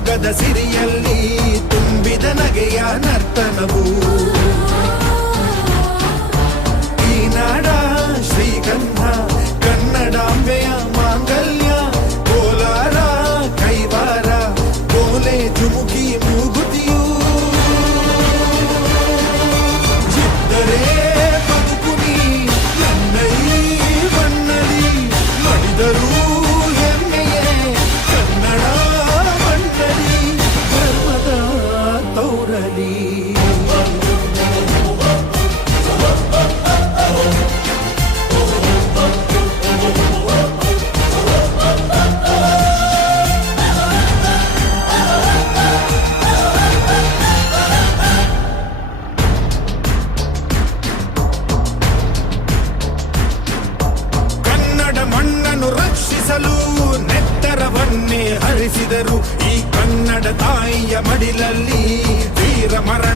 ಭೋಗದ ಸಿರಿಯಲ್ಲಿ ತುಂಬಿದ ನಗೆಯ ನರ್ತನವು ಈ ನಾಡ ಶ್ರೀಗಂಧ ಕನ್ನಡಾಂಬೆಯ ಮಾಂಗಲ್ಯ ಕೋಲಾರ ಕೈವಾರ ಕೋಲೆ ಜುಮುಕಿ ಮೂಗುತಿಯು ಚಿತ್ತರೆ ಬದುಕುನಿ ನನ್ನೈ ಬಣ್ಣದಿ ಮಡಿದರು ಹೆಮ್ಮೆಯೇ ಕನ್ನಡ ಮಣ್ಣಲಿ ಧರ್ಮದ ತೌರಲಿ ಮಣ್ಣನ್ನು ರಕ್ಷಿಸಲು ನೆತ್ತರವನ್ನೇ ಹರಿಸಿದರು ಈ ಕನ್ನಡ ತಾಯಿಯ ಮಡಿಲಲ್ಲಿ ವೀರ ಮರಣ